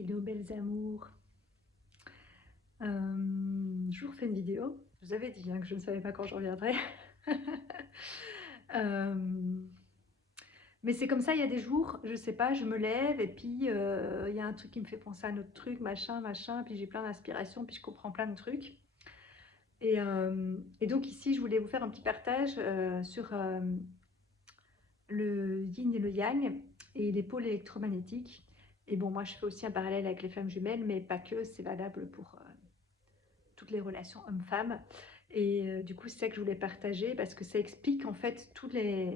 Hello belles amours. Je vous refais une vidéo. Je vous avais dit hein, que je ne savais pas quand je reviendrais. Mais c'est comme ça, il y a des jours, je sais pas, je me lève et puis il y a un truc qui me fait penser à un autre truc, machin, machin, puis j'ai plein d'inspiration, puis je comprends plein de trucs. Et donc ici, je voulais vous faire un petit partage sur le yin et le yang et les pôles électromagnétiques. Et bon, moi je fais aussi un parallèle avec les flammes jumelles, mais pas que, c'est valable pour toutes les relations hommes-femmes. Et du coup, c'est ça que je voulais partager parce que ça explique en fait toutes les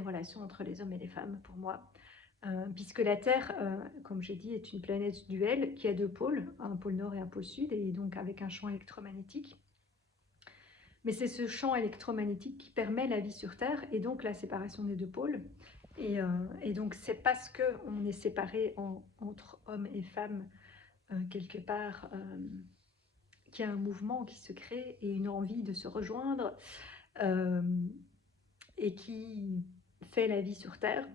relations entre les hommes et les femmes pour moi. Puisque la Terre, comme j'ai dit, est une planète duelle qui a deux pôles, un pôle nord et un pôle sud, et donc avec un champ électromagnétique. Mais c'est ce champ électromagnétique qui permet la vie sur Terre et donc la séparation des deux pôles. Et donc c'est parce qu'on est séparés entre hommes et femmes quelque part qu'il y a un mouvement qui se crée et une envie de se rejoindre euh, et qui fait la vie sur Terre.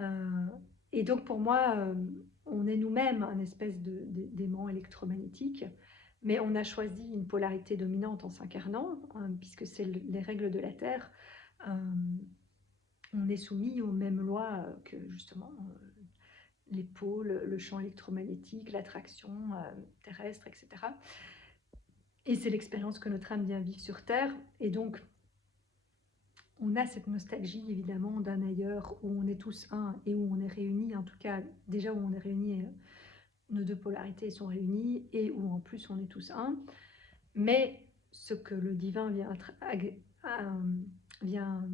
Euh, et donc pour moi, on est nous-mêmes un espèce d'aimant électromagnétique, mais on a choisi une polarité dominante en s'incarnant, puisque c'est les règles de la Terre. Euh, on est soumis aux mêmes lois que justement les pôles, le champ électromagnétique, l'attraction terrestre, etc. Et c'est l'expérience que notre âme vient vivre sur Terre. Et donc, on a cette nostalgie évidemment d'un ailleurs où on est tous un et où on est réunis, en tout cas déjà où on est réunis, nos deux polarités sont réunies et où en plus on est tous un. Mais ce que le divin vient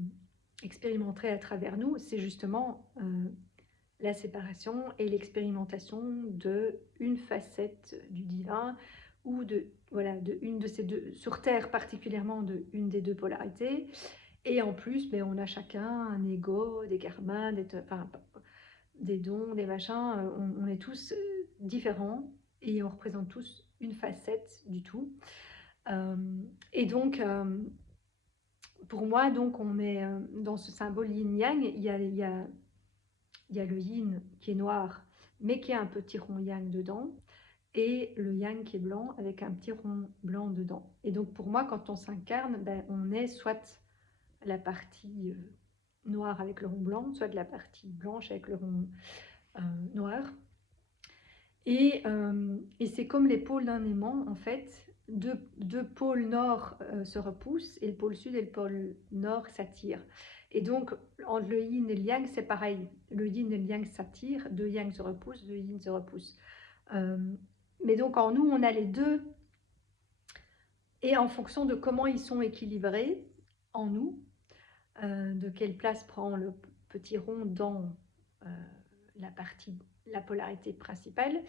expérimenter à travers nous, c'est justement la séparation et l'expérimentation de une facette du divin ou de voilà de une de ces deux sur Terre particulièrement de une des deux polarités. Et en plus, ben, on a chacun un ego, des karmas, enfin, des dons, des machins. On est tous différents et on représente tous une facette du tout. Euh, et donc, pour moi, donc, on est dans ce symbole yin-yang. Il y a le yin qui est noir, mais qui a un petit rond yang dedans. Et le yang qui est blanc avec un petit rond blanc dedans. Et donc, pour moi, quand on s'incarne, ben, on est soit la partie noire avec le rond blanc, soit de la partie blanche avec le rond noir. Et c'est comme les pôles d'un aimant, en fait. Deux pôles nord se repoussent et le pôle sud et le pôle nord s'attirent. Et donc, entre le yin et le yang, c'est pareil. Le yin et le yang s'attirent, deux yang se repoussent, deux yin se repoussent. Euh, mais donc, en nous, on a les deux. Et en fonction de comment ils sont équilibrés en nous, de quelle place prend le petit rond dans euh, la polarité principale,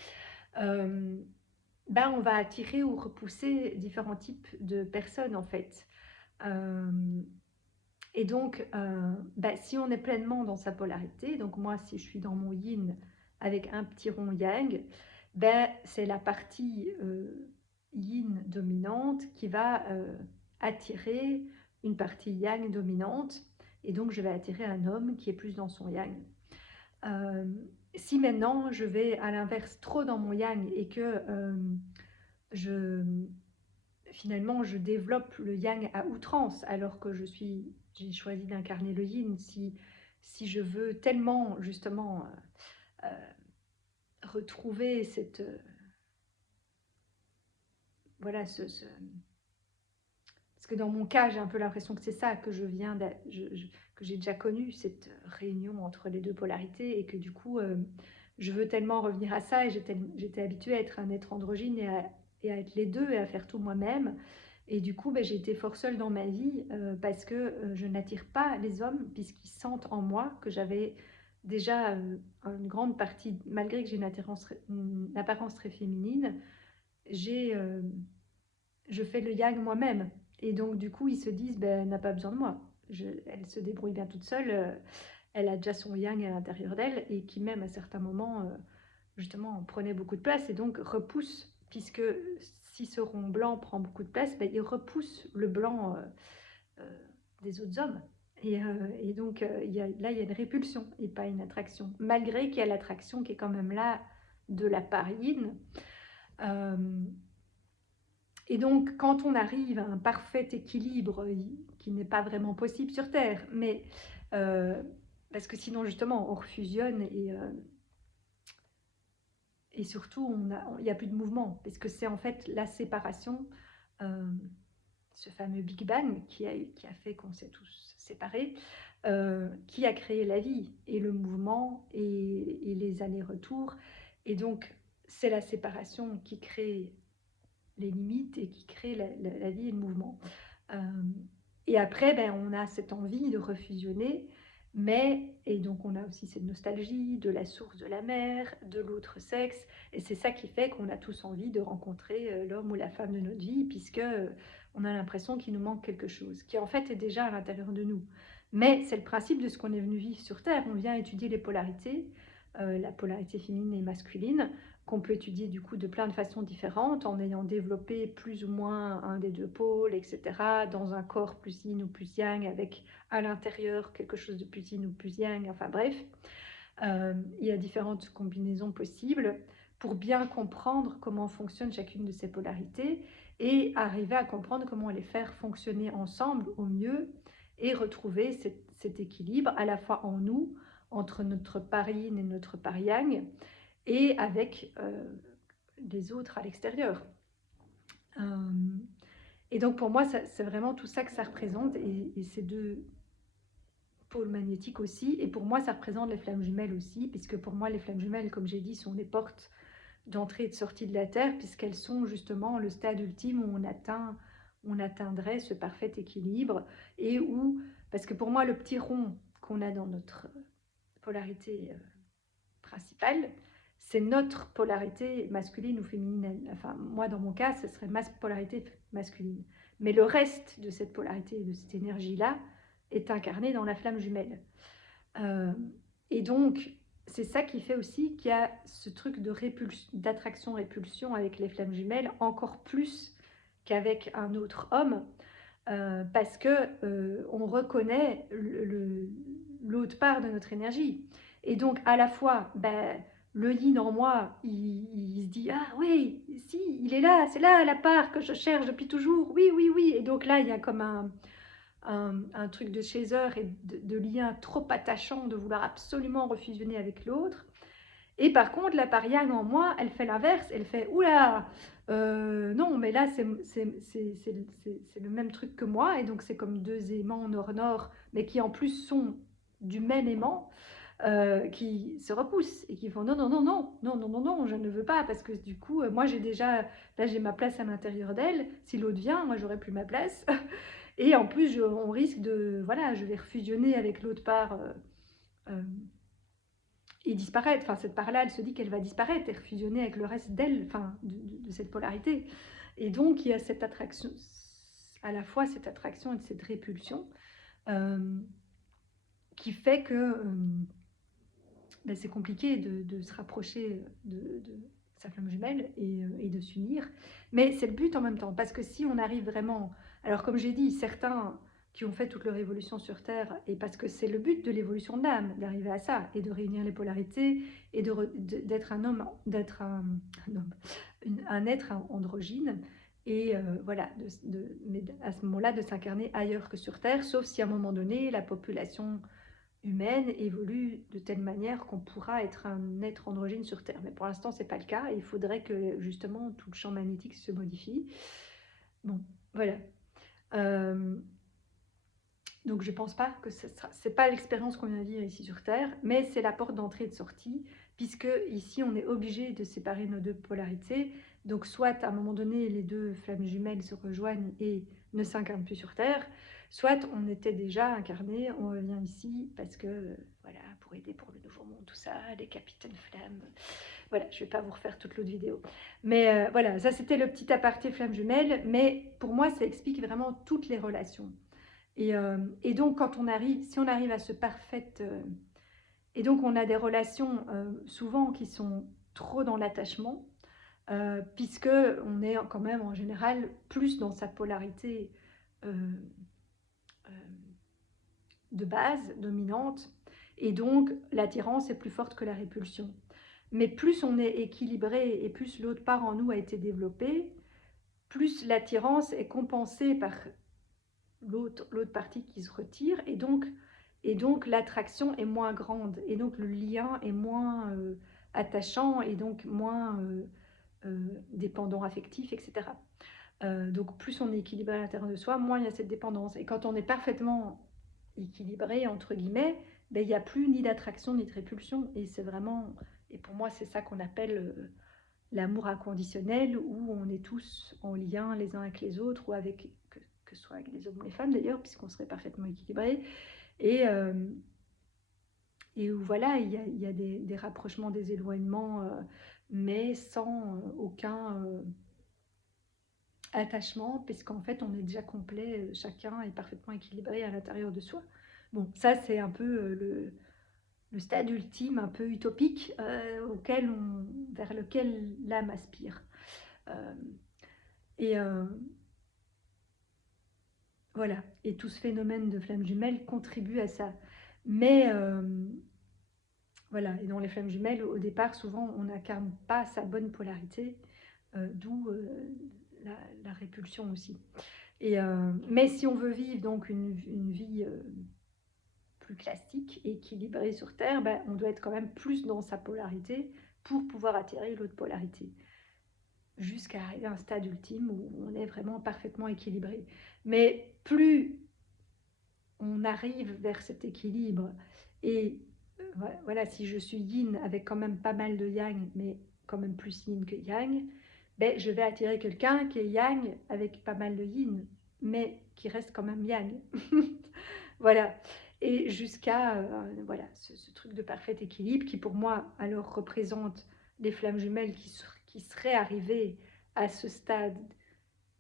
ben on va attirer ou repousser différents types de personnes en fait. Euh, et donc, ben, si on est pleinement dans sa polarité, donc moi si je suis dans mon yin avec un petit rond yang, ben, c'est la partie yin dominante qui va attirer une partie yang dominante et donc je vais attirer un homme qui est plus dans son yang. Euh, Si maintenant je vais à l'inverse trop dans mon yang et que je, finalement je développe le yang à outrance alors que j'ai choisi d'incarner le yin, si je veux tellement justement retrouver cette voilà parce que dans mon cas j'ai un peu l'impression que c'est ça que que j'ai déjà connu cette réunion entre les deux polarités et que du coup je veux tellement revenir à ça et j'étais habituée à être un être androgyne et à être les deux et à faire tout moi-même. Et du coup, ben, j'ai été fort seule dans ma vie parce que je n'attire pas les hommes puisqu'ils sentent en moi que j'avais déjà une grande partie, malgré que j'ai une apparence très féminine, j'ai, je fais le yang moi-même. Et donc, du coup, ils se disent, ben, elle n'a pas besoin de moi. Elle se débrouille bien toute seule. Elle a déjà son yang à l'intérieur d'elle et qui, même à certains moments, justement, prenait beaucoup de place et donc repousse, puisque si ce rond blanc prend beaucoup de place, ben, il repousse le blanc des autres hommes. Et donc, là, il y a une répulsion et pas une attraction. Malgré qu'il y a l'attraction qui est quand même là de la paryine. Euh, et donc, quand on arrive à un parfait équilibre, qui n'est pas vraiment possible sur Terre, mais parce que sinon, justement, on refusionne et surtout, il n'y a plus de mouvement, parce que c'est en fait la séparation, euh, ce fameux Big Bang qui a fait qu'on s'est tous séparés, qui a créé la vie et le mouvement et les allers-retours. Et donc, c'est la séparation qui crée les limites et qui crée la vie et le mouvement. Euh, et après, ben, on a cette envie de refusionner, et donc on a aussi cette nostalgie de la source de la mer, de l'autre sexe, et c'est ça qui fait qu'on a tous envie de rencontrer l'homme ou la femme de notre vie, puisque on a l'impression qu'il nous manque quelque chose, qui en fait est déjà à l'intérieur de nous. Mais c'est le principe de ce qu'on est venu vivre sur Terre. On vient étudier les polarités, la polarité féminine et masculine, qu'on peut étudier du coup de plein de façons différentes, en ayant développé plus ou moins un des deux pôles, etc., dans un corps plus yin ou plus yang, avec à l'intérieur quelque chose de plus yin ou plus yang, enfin bref. Il y a différentes combinaisons possibles pour bien comprendre comment fonctionne chacune de ces polarités et arriver à comprendre comment les faire fonctionner ensemble au mieux et retrouver cet équilibre à la fois en nous, entre notre par yin et notre par yang, et avec les autres à l'extérieur. Et donc pour moi, c'est vraiment tout ça que ça représente, et ces deux pôles magnétiques aussi. Et pour moi, ça représente les flammes jumelles aussi, puisque pour moi, les flammes jumelles, comme j'ai dit, sont les portes d'entrée et de sortie de la Terre, puisqu'elles sont justement le stade ultime où on atteindrait ce parfait équilibre, et où, parce que pour moi, le petit rond qu'on a dans notre polarité principale, c'est notre polarité masculine ou féminine. Enfin, moi, dans mon cas, ce serait ma polarité masculine. Mais le reste de cette polarité, de cette énergie-là, est incarné dans la flamme jumelle. Euh, et donc, c'est ça qui fait aussi qu'il y a ce truc d'attraction-répulsion avec les flammes jumelles, encore plus qu'avec un autre homme, parce que on reconnaît l'autre part de notre énergie. Et donc, à la fois, ben, le yin en moi, il se dit, ah oui, si, il est là, c'est là la part que je cherche depuis toujours, oui, oui, oui. Et donc là, il y a comme un truc de chaser et de lien trop attachant, de vouloir absolument refusionner avec l'autre. Et par contre, la part yang en moi, elle fait l'inverse, elle fait oula, non, mais là, c'est le même truc que moi, et donc c'est comme deux aimants nord-nord, mais qui en plus sont du même aimant, qui se repoussent et qui font non, non, non, non, non, non, non, non, je ne veux pas, parce que du coup, moi j'ai déjà, là j'ai ma place à l'intérieur d'elle, si l'autre vient, moi j'aurai plus ma place, et en plus, on risque de, voilà, je vais refusionner avec l'autre part. Et disparaître. Enfin, cette part-là, elle se dit qu'elle va disparaître et refusionner avec le reste d'elle, enfin, de cette polarité. Et donc, il y a cette attraction, à la fois cette attraction et cette répulsion, euh, qui fait que ben, c'est compliqué de se rapprocher de sa flamme jumelle et de s'unir. Mais c'est le but en même temps, parce que si on arrive vraiment... Alors, comme j'ai dit, certains qui ont fait toute leur évolution sur Terre, et parce que c'est le but de l'évolution de l'âme, d'arriver à ça, et de réunir les polarités, et d'être un homme, un être androgyne, et voilà, mais à ce moment-là, de s'incarner ailleurs que sur Terre, sauf si à un moment donné, la population humaine évolue de telle manière qu'on pourra être un être androgyne sur Terre. Mais pour l'instant, ce n'est pas le cas. Il faudrait que justement tout le champ magnétique se modifie. Bon, voilà. Donc je ne pense pas que ce n'est pas l'expérience qu'on vient vivre ici sur Terre, mais c'est la porte d'entrée et de sortie, puisque ici on est obligé de séparer nos deux polarités. Donc soit à un moment donné les deux flammes jumelles se rejoignent et ne s'incarnent plus sur Terre, soit on était déjà incarné, on revient ici parce que voilà, pour aider pour le nouveau monde, tout ça, les capitaines flammes. Voilà, je ne vais pas vous refaire toute l'autre vidéo. Mais voilà, ça c'était le petit aparté flamme jumelle, mais pour moi ça explique vraiment toutes les relations. Et donc, quand on arrive, si on arrive à ce parfait... et donc, on a des relations souvent qui sont trop dans l'attachement, puisque on est quand même en général plus dans sa polarité de base, dominante, et donc l'attirance est plus forte que la répulsion. Mais plus on est équilibré et plus l'autre part en nous a été développée, plus l'attirance est compensée par l'autre partie qui se retire, et donc l'attraction est moins grande, et donc le lien est moins attachant, et donc moins dépendant affectif, etc. Donc plus on est équilibré à l'intérieur de soi, moins il y a cette dépendance. Et quand on est parfaitement équilibré, entre guillemets, ben, il n'y a plus ni d'attraction ni de répulsion. Et c'est vraiment, et pour moi c'est ça qu'on appelle l'amour inconditionnel, où on est tous en lien les uns avec les autres, ou avec, que ce soit avec les hommes ou les femmes d'ailleurs, puisqu'on serait parfaitement équilibré. Et où voilà, il y a des rapprochements, des éloignements, mais sans aucun attachement, puisqu'en fait on est déjà complet, chacun est parfaitement équilibré à l'intérieur de soi. Bon, ça c'est un peu le stade ultime, un peu utopique, vers lequel l'âme aspire. Euh, et voilà, et tout ce phénomène de flamme jumelle contribue à ça. Mais voilà, et dans les flammes jumelles, au départ, souvent on n'incarne pas sa bonne polarité, d'où la répulsion aussi. Mais si on veut vivre donc une vie plus classique, équilibrée sur Terre, ben, on doit être quand même plus dans sa polarité pour pouvoir attirer l'autre polarité, jusqu'à arriver à un stade ultime où on est vraiment parfaitement équilibré. Mais plus on arrive vers cet équilibre, et voilà, si je suis yin avec quand même pas mal de yang, mais quand même plus yin que yang, ben, je vais attirer quelqu'un qui est yang avec pas mal de yin, mais qui reste quand même yang. Voilà. Et jusqu'à voilà, ce truc de parfait équilibre qui pour moi alors représente les flammes jumelles qui seraient arrivées à ce stade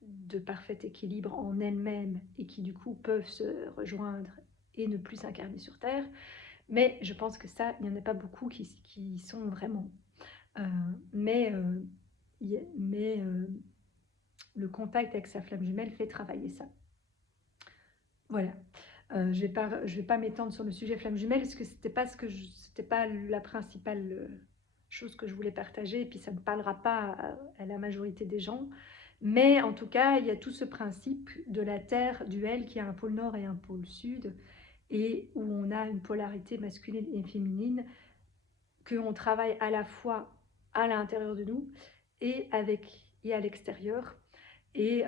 de parfait équilibre en elles-mêmes, et qui du coup peuvent se rejoindre et ne plus s'incarner sur Terre. Mais je pense que ça, il n'y en a pas beaucoup qui sont vraiment. Euh, mais le contact avec sa flamme jumelle fait travailler ça. Voilà. Je vais pas m'étendre sur le sujet flamme jumelle, parce que c'était pas la principale chose que je voulais partager, et puis ça ne parlera pas à la majorité des gens. Mais en tout cas, il y a tout ce principe de la Terre duel qui a un pôle nord et un pôle sud, et où on a une polarité masculine et féminine, qu'on travaille à la fois à l'intérieur de nous et à l'extérieur. Et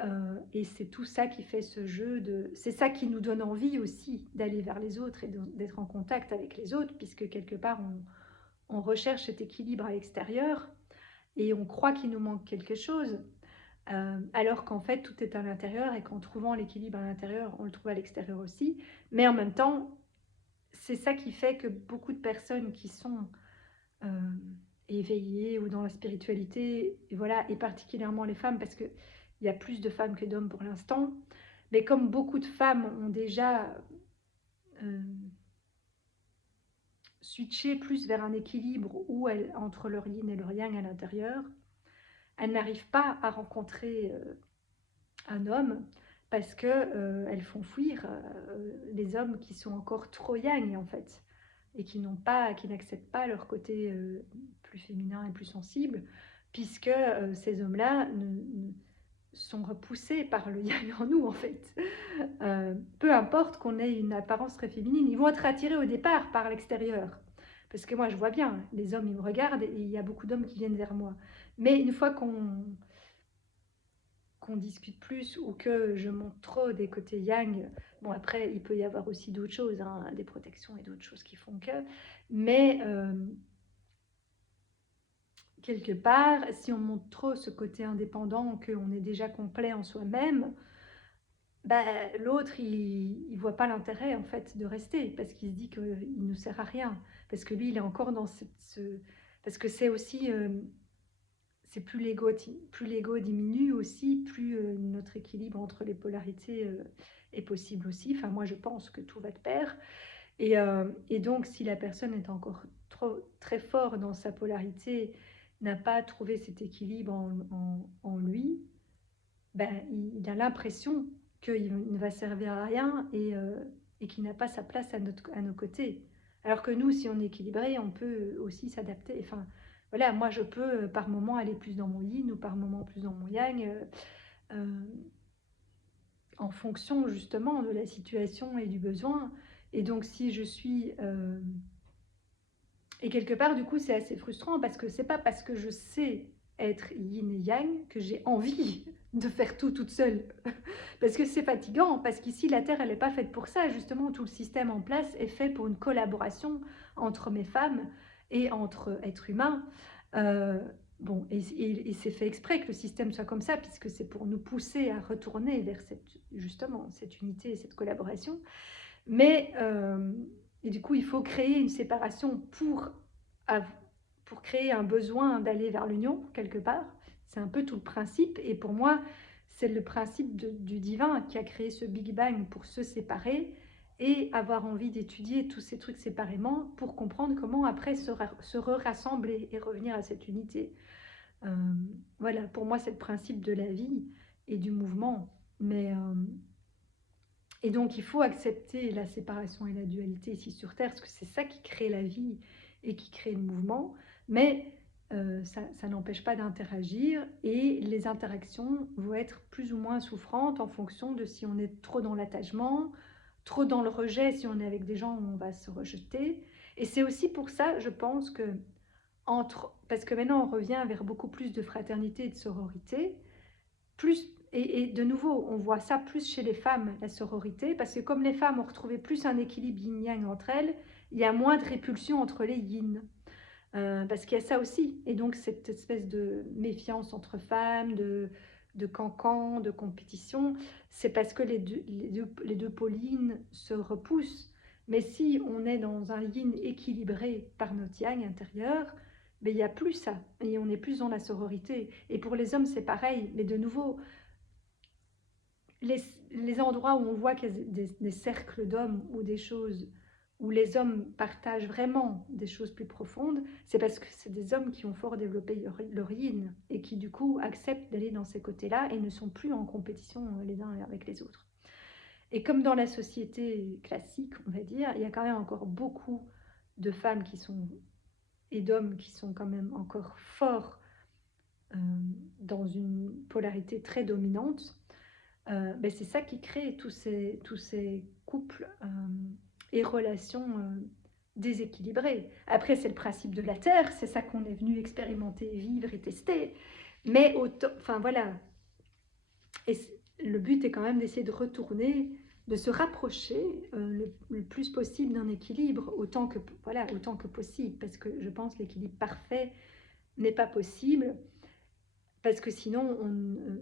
c'est tout ça qui fait ce jeu c'est ça qui nous donne envie aussi d'aller vers les autres et d'être en contact avec les autres, puisque quelque part on recherche cet équilibre à l'extérieur et on croit qu'il nous manque quelque chose, alors qu'en fait tout est à l'intérieur, et qu'en trouvant l'équilibre à l'intérieur, on le trouve à l'extérieur aussi. Mais en même temps, c'est ça qui fait que beaucoup de personnes qui sont éveillées ou dans la spiritualité, et voilà, et particulièrement les femmes, parce qu'il y a plus de femmes que d'hommes pour l'instant, mais comme beaucoup de femmes ont déjà switché plus vers un équilibre où entre leur yin et leur yang à l'intérieur, elles n'arrivent pas à rencontrer un homme, parce que elles font fuir les hommes qui sont encore trop yang en fait, et qui n'acceptent pas leur côté plus féminin et plus sensible, puisque ces hommes-là sont repoussés par le yang en nous en fait. Peu importe qu'on ait une apparence très féminine, ils vont être attirés au départ par l'extérieur. Parce que moi je vois bien, les hommes ils me regardent et il y a beaucoup d'hommes qui viennent vers moi. Mais une fois qu'on discute plus, ou que je montre trop des côtés yang, bon après il peut y avoir aussi d'autres choses, hein, des protections et d'autres choses qui font que, mais quelque part, si on montre trop ce côté indépendant, qu'on est déjà complet en soi-même, bah, l'autre il voit pas l'intérêt en fait de rester, parce qu'il se dit qu'il ne sert à rien, parce que lui il est encore dans parce que c'est aussi c'est plus l'ego diminue aussi, plus notre équilibre entre les polarités est possible aussi. Enfin, moi, je pense que tout va de pair. Et donc, si la personne est encore très fort dans sa polarité, n'a pas trouvé cet équilibre en lui, ben, il a l'impression qu'il ne va servir à rien, et qui n'a pas sa place à nos côtés. Alors que nous, si on est équilibré, on peut aussi s'adapter. Enfin, voilà, moi je peux par moment aller plus dans mon yin ou par moment plus dans mon yang, euh, en fonction justement de la situation et du besoin. Et donc si je suis... et quelque part, du coup, c'est assez frustrant parce que c'est pas parce que je sais être yin et yang que j'ai envie de faire tout toute seule. Parce que c'est fatigant, parce qu'ici, la Terre, elle n'est pas faite pour ça. Justement, tout le système en place est fait pour une collaboration entre mes femmes et entre êtres humains. Euh, bon, et c'est fait exprès que le système soit comme ça, puisque c'est pour nous pousser à retourner vers justement cette unité et cette collaboration. Mais, et du coup, il faut créer une séparation pour créer un besoin d'aller vers l'union, quelque part. C'est un peu tout le principe. Et pour moi, c'est le principe du divin qui a créé ce Big Bang pour se séparer et avoir envie d'étudier tous ces trucs séparément pour comprendre comment après se rassembler et revenir à cette unité. Voilà, pour moi, c'est le principe de la vie et du mouvement. Mais... et donc, il faut accepter la séparation et la dualité ici sur Terre, parce que c'est ça qui crée la vie et qui crée le mouvement. Mais ça n'empêche pas d'interagir, et les interactions vont être plus ou moins souffrantes en fonction de si on est trop dans l'attachement, trop dans le rejet. Si on est avec des gens où on va se rejeter. Et c'est aussi pour ça, je pense que parce que maintenant on revient vers beaucoup plus de fraternité et de sororité, et de nouveau, on voit ça plus chez les femmes, la sororité, parce que comme les femmes ont retrouvé plus un équilibre yin-yang entre elles, il y a moins de répulsion entre les yin. Parce qu'il y a ça aussi. Et donc, cette espèce de méfiance entre femmes, de cancan, de compétition, c'est parce que les deux pôles yin se repoussent. Mais si on est dans un yin équilibré par notre yang intérieur, ben, il n'y a plus ça. Et on est plus dans la sororité. Et pour les hommes, c'est pareil. Mais de nouveau, les endroits où on voit qu'il y a des cercles d'hommes ou des choses où les hommes partagent vraiment des choses plus profondes, c'est parce que c'est des hommes qui ont fort développé leur yin et qui du coup acceptent d'aller dans ces côtés-là et ne sont plus en compétition les uns avec les autres. Et comme dans la société classique, on va dire, il y a quand même encore beaucoup de femmes et d'hommes qui sont quand même encore forts dans une polarité très dominante. Ben c'est ça qui crée tous ces couples et relations déséquilibrées. Après, c'est le principe de la Terre, c'est ça qu'on est venu expérimenter, vivre et tester. Mais enfin voilà, et le but est quand même d'essayer de retourner, de se rapprocher le plus possible d'un équilibre, autant que possible, parce que je pense que l'équilibre parfait n'est pas possible, parce que sinon,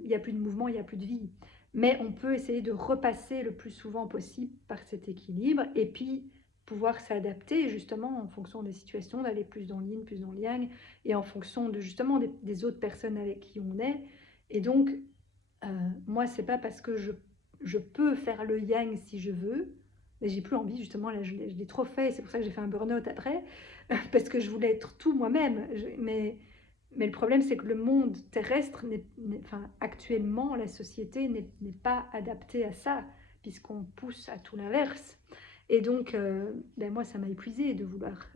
il n'y a plus de mouvement, il n'y a plus de vie. Mais on peut essayer de repasser le plus souvent possible par cet équilibre, et puis pouvoir s'adapter justement en fonction des situations, d'aller plus dans le yin, plus dans le yang, et en fonction de justement des autres personnes avec qui on est. Et donc, moi, c'est pas parce que je peux faire le yang si je veux, mais j'ai plus envie, justement, là je l'ai trop fait, c'est pour ça que j'ai fait un burn-out après, parce que je voulais être tout moi-même. Mais le problème, c'est que le monde terrestre, enfin, actuellement, la société n'est pas adaptée à ça, puisqu'on pousse à tout l'inverse. Et donc, ben moi, ça m'a épuisée de vouloir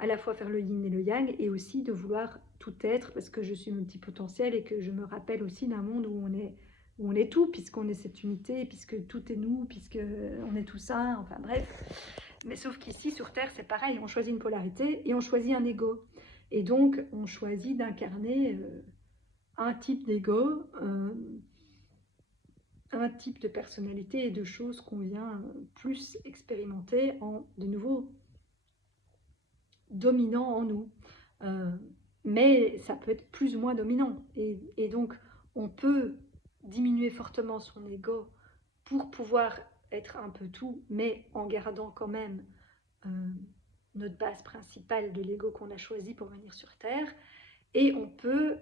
à la fois faire le yin et le yang, et aussi de vouloir tout être, parce que je suis multipotentielle et que je me rappelle aussi d'un monde où on est tout, puisqu'on est cette unité, puisque tout est nous, puisqu'on est tout ça, enfin bref. Mais sauf qu'ici, sur Terre, c'est pareil, on choisit une polarité et on choisit un ego. Et donc, on choisit d'incarner un type d'ego, un type de personnalité et de choses qu'on vient plus expérimenter en, de nouveau, dominant en nous. Mais ça peut être plus ou moins dominant. Et donc, on peut diminuer fortement son ego pour pouvoir être un peu tout, mais en gardant quand même notre base principale de l'ego qu'on a choisi pour venir sur Terre. Et on peut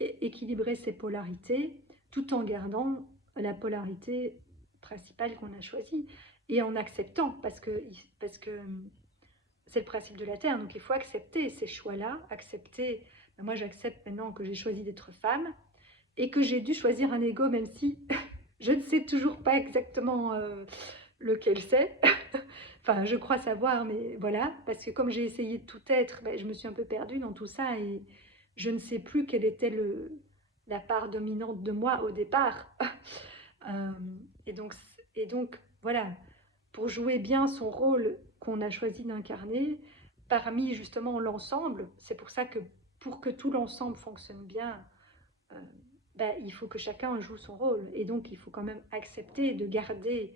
équilibrer ces polarités tout en gardant la polarité principale qu'on a choisie et en acceptant, parce que c'est le principe de la Terre, donc il faut accepter ces choix-là, accepter, moi j'accepte maintenant que j'ai choisi d'être femme et que j'ai dû choisir un ego, même si je ne sais toujours pas exactement lequel c'est. Enfin, je crois savoir, mais voilà, parce que comme j'ai essayé de tout être, ben, je me suis un peu perdue dans tout ça et je ne sais plus quelle était la part dominante de moi au départ. Euh, et donc, et donc, voilà, pour jouer bien son rôle qu'on a choisi d'incarner, parmi justement l'ensemble, c'est pour ça que pour que tout l'ensemble fonctionne bien, euh, ben, il faut que chacun joue son rôle. Et donc, il faut quand même accepter de garder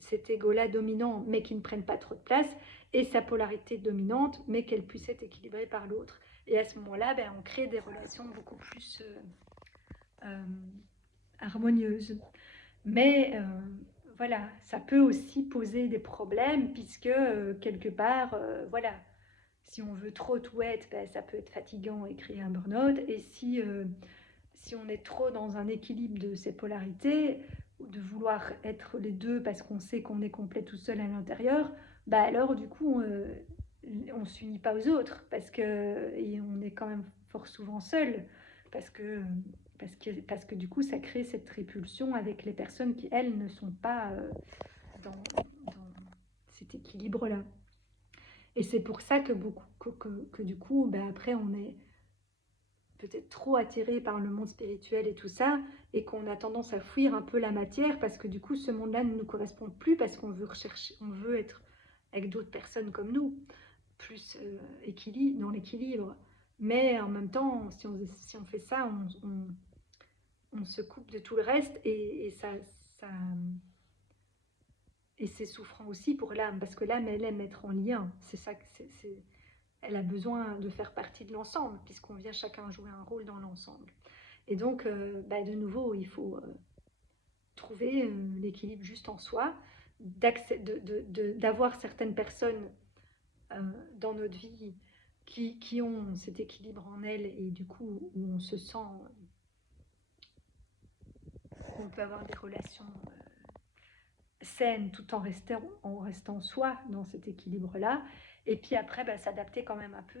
cet ego-là dominant, mais qui ne prenne pas trop de place, et sa polarité dominante, mais qu'elle puisse être équilibrée par l'autre. Et à ce moment-là, ben, on crée des relations beaucoup plus euh, harmonieuses. Mais voilà, ça peut aussi poser des problèmes, puisque quelque part, voilà, si on veut trop tout être, ben, ça peut être fatigant et créer un burn-out. Et si on est trop dans un équilibre de ces polarités, ou de vouloir être les deux parce qu'on sait qu'on est complet tout seul à l'intérieur, bah alors du coup on ne s'unit pas aux autres et on est quand même fort souvent seul parce que, parce que du coup ça crée cette répulsion avec les personnes qui elles ne sont pas dans cet équilibre-là. Et c'est pour ça que, que du coup, bah, après, on est peut-être trop attiré par le monde spirituel et tout ça, et qu'on a tendance à fuir un peu la matière parce que du coup ce monde-là ne nous correspond plus parce qu'on veut rechercher, on veut être avec d'autres personnes comme nous, plus dans l'équilibre. Mais en même temps, si on fait ça, on se coupe de tout le reste ça et c'est souffrant aussi pour l'âme parce que l'âme elle aime être en lien. C'est ça que elle a besoin de faire partie de l'ensemble puisqu'on vient chacun jouer un rôle dans l'ensemble. Et donc, bah, de nouveau, il faut trouver l'équilibre juste en soi, d'avoir certaines personnes euh, dans notre vie qui ont cet équilibre en elles et du coup où on se sent qu'on peut avoir des relations saines tout en restant soi dans cet équilibre-là. Et puis après, bah, s'adapter quand même un peu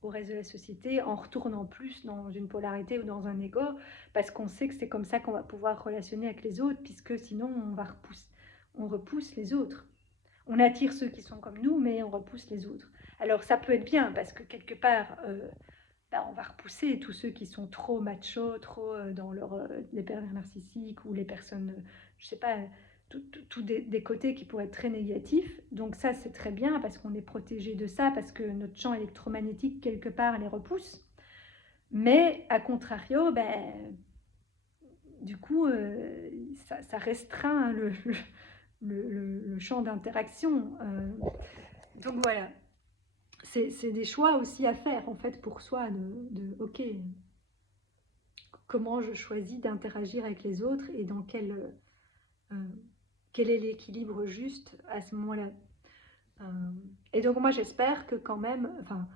au reste de la société en retournant plus dans une polarité ou dans un ego, parce qu'on sait que c'est comme ça qu'on va pouvoir relationner avec les autres, puisque sinon on repousse les autres. On attire ceux qui sont comme nous, mais on repousse les autres. Alors ça peut être bien, parce que quelque part, bah, on va repousser tous ceux qui sont trop machos, trop dans les pervers narcissiques ou les personnes, je sais pas, tout des côtés qui pourraient être très négatifs. Donc ça, c'est très bien parce qu'on est protégé de ça, parce que notre champ électromagnétique, quelque part, les repousse. Mais, à contrario, ben, du coup, ça restreint le champ d'interaction. Donc voilà, c'est des choix aussi à faire, en fait, pour soi, ok, comment je choisis d'interagir avec les autres et dans quel est l'équilibre juste à ce moment-là. Et donc moi j'espère que quand même, enfin,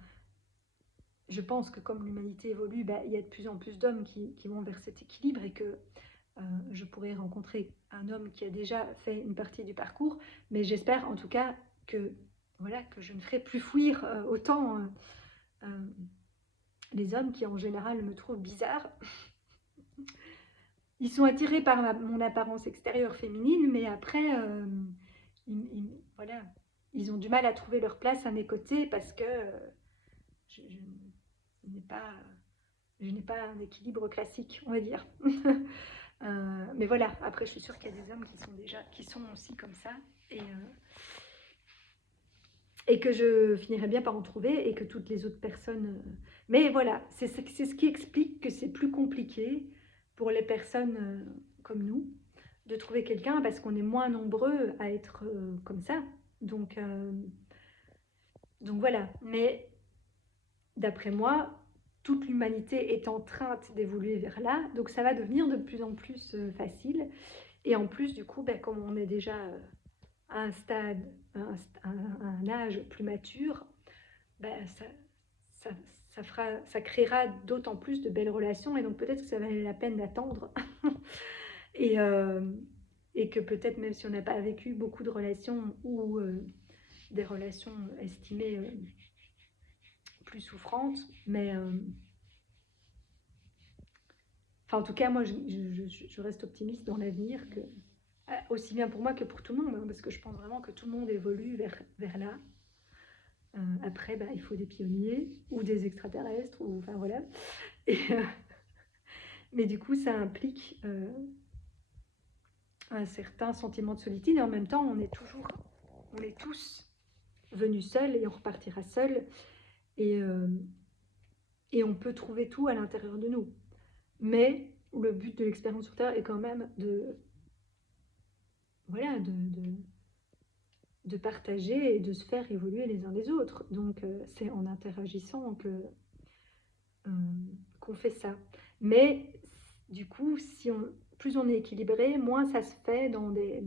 je pense que comme l'humanité évolue, bah, il y a de plus en plus d'hommes qui vont vers cet équilibre et que je pourrais rencontrer un homme qui a déjà fait une partie du parcours, mais j'espère en tout cas que, voilà, que je ne ferai plus fuir autant les hommes qui en général me trouvent bizarre. Ils sont attirés par mon apparence extérieure féminine, mais après, voilà, ils ont du mal à trouver leur place à mes côtés parce que je n'ai pas, je n'ai pas un équilibre classique, on va dire. Mais voilà, après, je suis sûre qu'il y a des hommes qui sont aussi comme ça et que je finirai bien par en trouver et que toutes les autres personnes. Mais voilà, c'est ce qui explique que c'est plus compliqué pour les personnes comme nous de trouver quelqu'un parce qu'on est moins nombreux à être comme ça. Donc, donc voilà. Mais d'après moi, toute l'humanité est en train d'évoluer vers là. Donc ça va devenir de plus en plus facile. Et en plus, du coup, ben, comme on est déjà à un stade, un âge plus mature, ben, ça, ça créera d'autant plus de belles relations. Et donc peut-être que ça valait la peine d'attendre. et, euh, et que peut-être même si on n'a pas vécu beaucoup de relations ou des relations estimées plus souffrantes, mais enfin en tout cas moi je reste optimiste dans l'avenir aussi bien pour moi que pour tout le monde, hein, parce que je pense vraiment que tout le monde évolue vers là. Après, il faut des pionniers ou des extraterrestres, ou enfin voilà. Et, mais du coup, ça implique un certain sentiment de solitude, et en même temps, on est tous venus seuls et on repartira seuls, et, et on peut trouver tout à l'intérieur de nous. Mais le but de l'expérience sur Terre est quand même voilà, de partager et de se faire évoluer les uns les autres. Donc, c'est en interagissant euh, qu'on fait ça. Mais du coup, plus on est équilibré, moins ça se fait dans des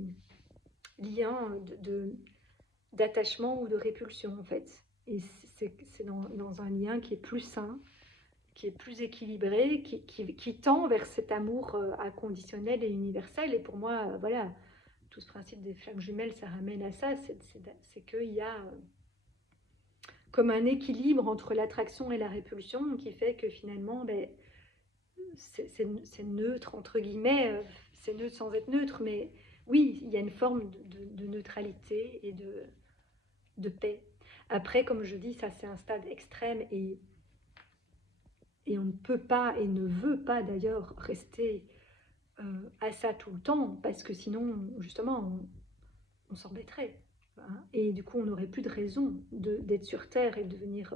liens d'attachement ou de répulsion, en fait. Et c'est dans un lien qui est plus sain, qui est plus équilibré, qui tend vers cet amour inconditionnel et universel. Et pour moi, voilà, tout ce principe des flammes jumelles, ça ramène à ça, c'est qu'il y a comme un équilibre entre l'attraction et la répulsion qui fait que finalement, c'est neutre, entre guillemets, c'est neutre sans être neutre, mais oui, il y a une forme de neutralité et de paix. Après, comme je dis, ça c'est un stade extrême et on ne peut pas et ne veut pas d'ailleurs rester à ça tout le temps, parce que sinon, justement, on s'embêterait. Hein, et du coup, on n'aurait plus de raison d'être sur Terre et de venir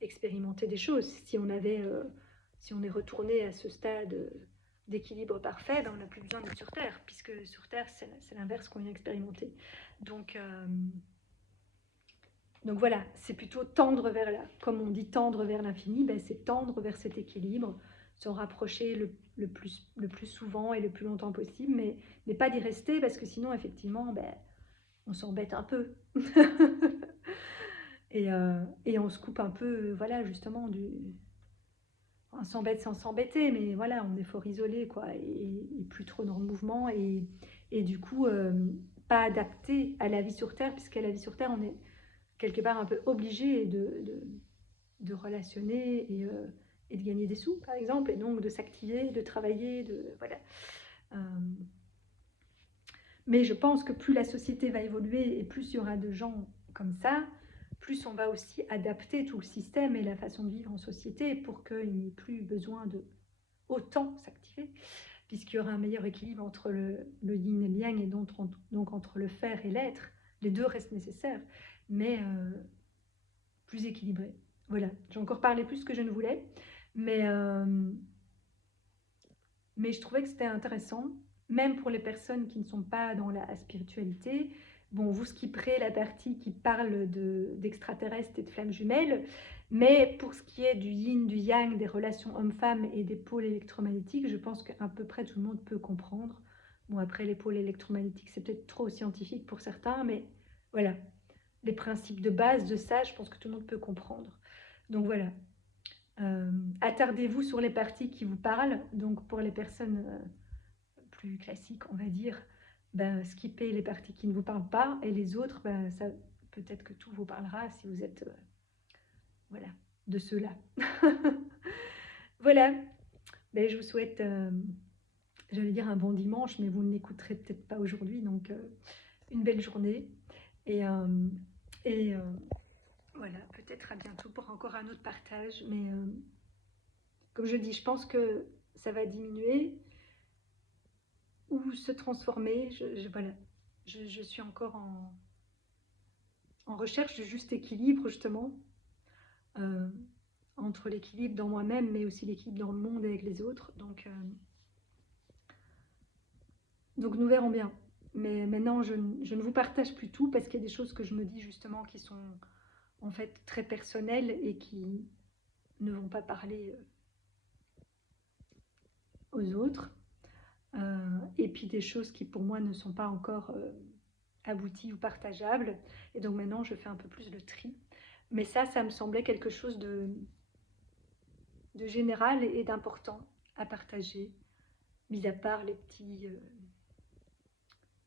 expérimenter des choses. Si on est retourné à ce stade d'équilibre parfait, on n'a plus besoin d'être sur Terre, puisque sur Terre, c'est l'inverse qu'on vient expérimenter. Donc voilà, c'est plutôt tendre vers là. Comme on dit tendre vers l'infini, c'est tendre vers cet équilibre, s'en rapprocher le plus souvent et le plus longtemps possible, mais pas d'y rester, parce que sinon, effectivement, on s'embête un peu. Et on se coupe un peu, voilà, justement, on s'embête sans s'embêter, mais voilà, on est fort isolé, quoi, et plus trop dans le mouvement, et du coup, pas adapté à la vie sur Terre, puisqu'à la vie sur Terre, on est quelque part un peu obligé de relationner et de gagner des sous, par exemple, et donc de s'activer, de travailler, voilà. Mais je pense que plus la société va évoluer et plus il y aura de gens comme ça, plus on va aussi adapter tout le système et la façon de vivre en société pour qu'il n'y ait plus besoin de autant s'activer, puisqu'il y aura un meilleur équilibre entre le yin et le yang, et donc entre le faire et l'être. Les deux restent nécessaires, mais plus équilibré. Voilà, j'ai encore parlé plus que je ne voulais, mais je trouvais que c'était intéressant, même pour les personnes qui ne sont pas dans la spiritualité. Bon, vous skipperez la partie qui parle d'extraterrestres et de flammes jumelles, mais pour ce qui est du yin, du yang, des relations hommes-femmes et des pôles électromagnétiques, je pense qu'à peu près tout le monde peut comprendre. Bon, après, les pôles électromagnétiques, c'est peut-être trop scientifique pour certains, mais voilà, les principes de base de ça, je pense que tout le monde peut comprendre. Donc voilà, attardez-vous sur les parties qui vous parlent. Donc pour les personnes plus classiques, on va dire, skippez les parties qui ne vous parlent pas, et les autres, ça, peut-être que tout vous parlera si vous êtes voilà, de ceux-là. Voilà, je vous souhaite, j'allais dire un bon dimanche, mais vous ne l'écouterez peut-être pas aujourd'hui, donc une belle journée. Et voilà, peut-être à bientôt pour encore un autre partage, mais comme je dis, je pense que ça va diminuer ou se transformer. Voilà, je suis encore en recherche du juste équilibre, justement, euh, entre l'équilibre dans moi-même, mais aussi l'équilibre dans le monde et avec les autres. Donc nous verrons bien. Mais maintenant, je ne vous partage plus tout, parce qu'il y a des choses que je me dis justement qui sont en fait très personnelles et qui ne vont pas parler aux autres. Et puis des choses qui pour moi ne sont pas encore abouties ou partageables. Et donc maintenant, je fais un peu plus le tri. Mais ça me semblait quelque chose de général et d'important à partager, mis à part les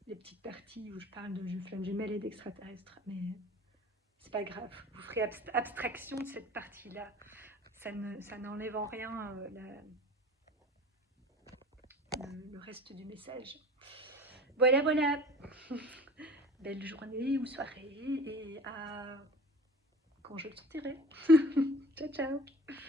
petites parties où je parle de flammes jumelles et d'extraterrestres. Mais c'est pas grave, vous ferez abstraction de cette partie-là. Ça n'enlève en rien le reste du message. Voilà, voilà. Belle journée ou soirée et à quand je le sentirai. Ciao, ciao.